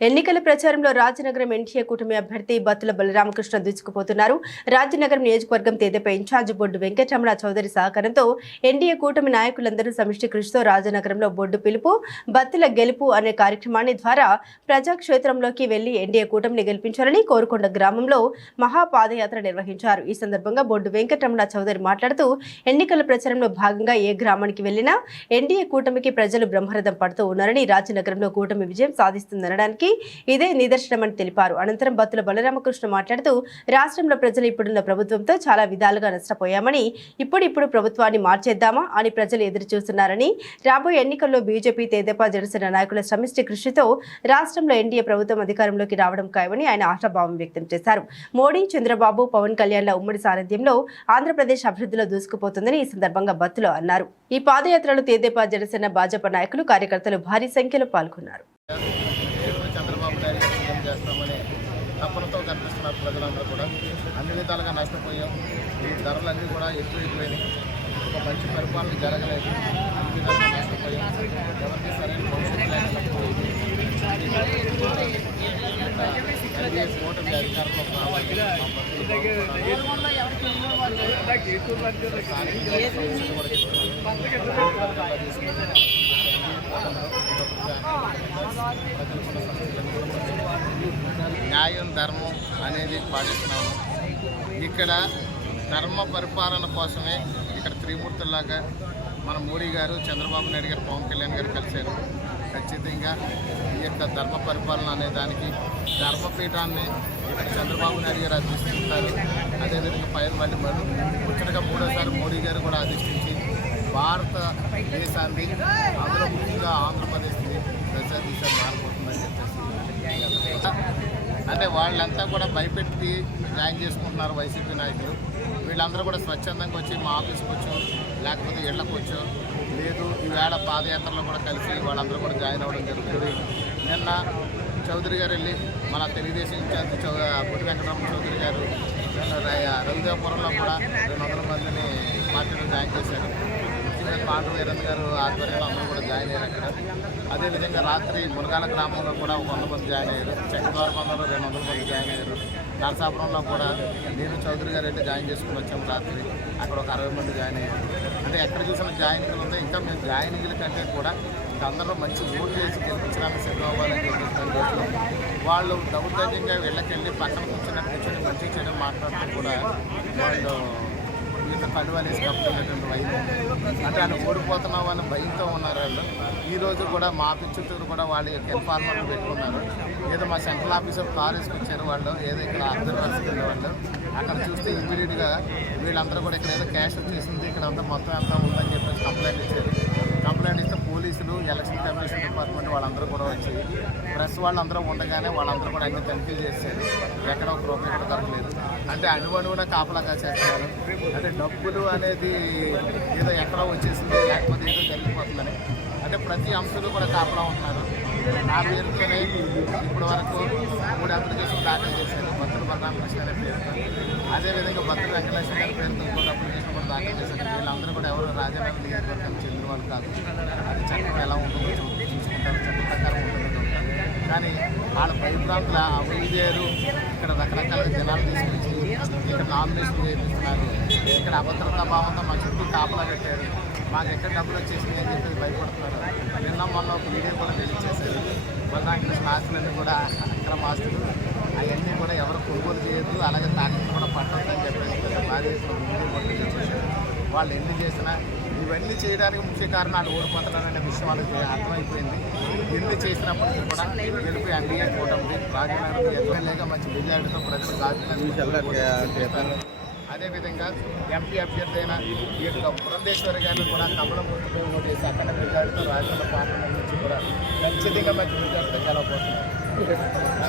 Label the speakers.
Speaker 1: ఎన్నికల ప్రచారంలో రాజనగరం ఎన్టీఏ కూటమి అభ్యర్థి బత్తుల బలరామకృష్ణ దూసుకుపోతున్నారు. రాజనగరం నియోజకవర్గం తేదీపై ఇన్ఛార్జ్ బొడ్డు వెంకటరమణ చౌదరి సహకారంతో ఎన్డీఏ కూటమి నాయకులందరూ సమిష్టి కృషితో రాజనగరంలో బొడ్డు పిలుపు బత్తుల గెలుపు అనే కార్యక్రమాన్ని ద్వారా ప్రజాక్షేత్రంలోకి వెళ్ళి ఎన్డీఏ కూటమిని గెలిపించాలని కోరుకొండ గ్రామంలో మహాపాదయాత్ర నిర్వహించారు. ఈ సందర్భంగా బొడ్డు వెంకటరమణ చౌదరి మాట్లాడుతూ ఎన్నికల ప్రచారంలో భాగంగా ఏ గ్రామానికి వెళ్ళినా ఎన్డీఏ కూటమికి ప్రజలు బ్రహ్మరథం పడుతూ ఉన్నారని రాజనగరంలో కూటమి విజయం సాధిస్తుందనడానికి ఇదే నిదర్శనమని తెలిపారు. అనంతరం బత్తుల బలరామకృష్ణ మాట్లాడుతూ రాష్ట్రంలో ప్రజలు ఇప్పుడున్న ప్రభుత్వంతో చాలా విధాలుగా నష్టపోయామని ఇప్పుడిప్పుడు ప్రభుత్వాన్ని మార్చేద్దామా అని ప్రజలు ఎదురు చూస్తున్నారని రాబోయే ఎన్నికల్లో బీజేపీ తెదేపా జనసేన నాయకుల సమిష్టి కృషితో రాష్ట్రంలో ఎన్డీఏ ప్రభుత్వం అధికారంలోకి రావడం ఖాయమని ఆయన ఆశాభావం వ్యక్తం చేశారు. మోడీ చంద్రబాబు పవన్ కళ్యాణ్ల ఉమ్మడి సారథ్యంలో ఆంధ్రప్రదేశ్ అభివృద్ధిలో దూసుకుపోతుందని ఈ సందర్భంగా బత్తులో అన్నారు. ఈ పాదయాత్రలో తేదేపా జనసేన భాజపా నాయకులు కార్యకర్తలు భారీ సంఖ్యలో పాల్గొన్నారు
Speaker 2: ఏదో చంద్రబాబు నాయుడు గారు సీఎం చేస్తామని తపనతో కనిపిస్తున్నారు ప్రజలందరూ కూడా. అన్ని విధాలుగా నష్టపోయాం. ఈ ధరలన్నీ కూడా ఎక్కువైపోయినాయి. ఒక మంచి పరిపాలన జరగలేదు. అన్ని విధాలుగా నష్టపోయాం. ఎవరికి సరైన భవిష్యత్తు లేకపోయింది అధికారంలో రావాలి మా న్యాయం ధర్మం అనేది పాటిస్తున్నాము. ఇక్కడ ధర్మ పరిపాలన కోసమే ఇక్కడ త్రిమూర్తుల్లాగా మన మోడీ గారు చంద్రబాబు నాయుడు గారు పవన్ కళ్యాణ్ గారు కలిశారు. ఖచ్చితంగా ఈ యొక్క ధర్మ పరిపాలన అనే దానికి ధర్మపీఠాన్ని ఇక్కడ చంద్రబాబు నాయుడు గారు అధిష్టిస్తారు అదేవిధంగా పైన మళ్ళీ మళ్ళీ ముచ్చటగా మూడోసారి మోడీ గారు కూడా అధిష్టించి భారతదేశాన్ని అందులో ముఖ్యంగా ఆంధ్రప్రదేశ్ని దశ దిశ అంటే వాళ్ళంతా కూడా భయపెట్టి జాయిన్ చేసుకుంటున్నారు వైసీపీ నాయకులు. వీళ్ళందరూ కూడా స్వచ్ఛందంగా వచ్చి మా ఆఫీస్కి వచ్చు లేకపోతే ఇళ్ళకు వచ్చో లేదు ఈవేళ పాదయాత్రలో కూడా కలిసి వాళ్ళందరూ కూడా జాయిన్ అవ్వడం జరుగుతుంది. నిన్న చౌదరి గారు వెళ్ళి మన తెలుగుదేశం ఇన్ఛార్జ్ చౌ పొట్టి వెంకటరమణ చౌదరి గారు రవిదేవపురంలో కూడా రెండు వందల మందిని పార్టీలో జాయిన్ చేశారు. ముఖ్యంగా పాండు వీరన్ గారు ఆధ్వర్యంలో అందరూ కూడా జాయిన్ అయ్యారు అక్కడ. అదేవిధంగా రాత్రి మునగాల గ్రామంలో కూడా ఒక వంద మంది జాయిన్ అయ్యారు. చక్రద్వారపంలో రెండు వందల మంది జాయిన్ అయ్యారు. నరసాపురంలో కూడా నేను చౌదరి గారు అయితే జాయిన్ చేసుకుని వచ్చాము రాత్రి. అక్కడ ఒక అరవై మంది జాయిన్ అయ్యారు. అంటే ఎక్కడ చూసిన జాయినింగ్లు ఉందో ఇంకా మేము జాయినింగ్ల కంటే కూడా అందరూ మంచి ఓట్లు వేసి గెలిపించడానికి సిద్ధం అవ్వాలని చెప్పేసి పనిచేస్తున్నాం వాళ్ళు దౌర్జన్యంగా వెళ్ళకెళ్ళి పక్కన కూర్చొని కూర్చొని మంచి చెడు మాట్లాడటం కూడా వాళ్ళు వీళ్ళ కలువలేసి కప్పుకునేటువంటి భయం అంటే ఆయన ఓడిపోతున్నావు అని భయంతో ఉన్నారు వాళ్ళు. ఈ రోజు కూడా మా పిచ్చుతూరు కూడా వాళ్ళ యొక్క ఇన్ఫార్మర్లు పెట్టుకున్నారు. ఏదో మా సెంట్రల్ ఆఫీసర్ కార్ వేసుకొచ్చారు వాళ్ళు. ఏదో ఇక్కడ అబ్జర్వర్స్ వాళ్ళు. అక్కడ చూస్తే ఇమీడియట్గా వీళ్ళందరూ కూడా ఇక్కడ ఏదో క్యాష్ వచ్చేసింది. ఇక్కడ అంతా మొత్తం అంతా ఉందని చెప్పేసి కంప్లైంట్ ఇచ్చారు. కంప్లైంట్ ఇస్తే పోలీసులు ఎలక్షన్ కమిషన్ డిపార్ట్మెంట్ వాళ్ళందరూ కూడా వచ్చి ప్రెస్ వాళ్ళందరూ ఉండగానే వాళ్ళందరూ కూడా అన్ని తనిఖీలు చేశారు. ఎక్కడ ఒక రూపాయి కూడా దొరకలేదు. అంటే అణువణువున కాపలా కాసేస్తున్నారు. అంటే డబ్బులు అనేది ఏదో ఎక్కడ వచ్చేసింది లేకపోతే ఏదో జరిగిపోతుందని. అంటే ప్రతి అంశాలు కూడా కాపలా ఉంటున్నారు. నా పేరుతోనే ఇప్పటి వరకు మూడు అప్లికేషన్ దాఖలు చేశారు. భక్తుల బలరామకృష్ణ గారి పేరుతో. అదేవిధంగా భక్తులు వెంకటేశ్వర గారి పేరుతో ఇంకొక అప్లికేషన్ కూడా దాఖలు చేశారు. వీళ్ళందరూ కూడా ఎవరు రాజధాని నియోజకవర్గానికి చెందిన వాళ్ళు కాదు. అది చట్టం ఎలా ఉంటుందో చూసుకుంటారు. చట్టం ప్రకారం ఉంటుంది కానీ వాళ్ళ భయభ్రాంతుల అవైదేరు ఇక్కడ రకరకాల జనాలు తీసుకొచ్చి ఇక్కడ నామినేషన్ చేపిస్తున్నారు. ఇక్కడ అభద్రతా భావంతో మా చుట్టూ కాపలా పెట్టారు మాకు ఎక్కడ డబ్బులు వచ్చేసింది అని చెప్పి భయపడుతున్నారు. నిన్న మొన్న ఒక వీడియో కూడా రిలీజ్ చేశారు. మన ఇక్కడ ఆస్తులన్నీ కూడా అక్రమ ఆస్తులు అవన్నీ కూడా ఎవరు కొనుగోలు చేయొద్దు అలాగే తాకట్టు కూడా పట్టొద్దు చెప్పేసి బాధ్యతలు వీడియో కూడా రిలీజ్ చేశారు. వాళ్ళు ఎన్ని చేసినా ఇవన్నీ చేయడానికి ముఖ్య కారణాలు ఓడిపోతున్నారనే విషయం వాళ్ళకి అర్థమైపోయింది. ఎన్ని చేసినప్పటికీ కూడా గెలుపు ఎన్డీఏ కూటమి రాజనగరం ఎమ్మెల్యేగా మంచి మెజారిటీతో ప్రజలు గాజులను అదేవిధంగా ఎంపీ అభ్యర్థి అయిన ఈ యొక్క పురంధేశ్వరి గారిని కూడా కమలం గుర్తుపై ఓటేసి అక్కడ మెజారిటీతో రాజనగరం పార్లమెంట్ నుంచి కూడా ఖచ్చితంగా మంచి మెజారిటీతో గెలవబోతున్నారు.